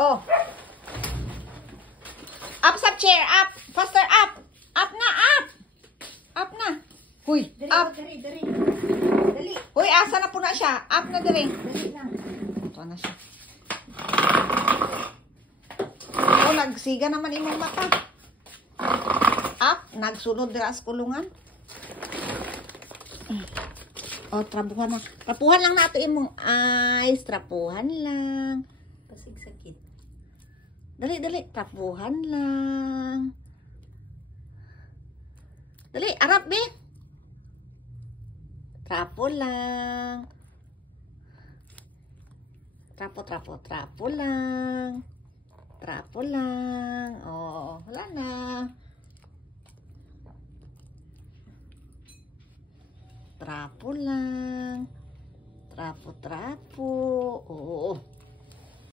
Oh. Up sa chair, up. Faster, up. Up na, up. Up na. Huy, Dali, up. dali, dali. Dali. Huy, asa na po na siya. Up na dire. Dali lang. Ito na siya. Oh, nagsiga naman imong mata. Up, nagsunod dira sa kulungan. Oh, trabuhan na. Trapuhan lang nato imong eyes. Trapuhan lang. Pasig-sakit. Dali, dali. Trapuhan lang. Dali, arap, be. Trapo lang. Trapo, trapo, trapo lang. Trapo lang. Oh, wala na. Trapo lang. Trapo, trapo. Oo.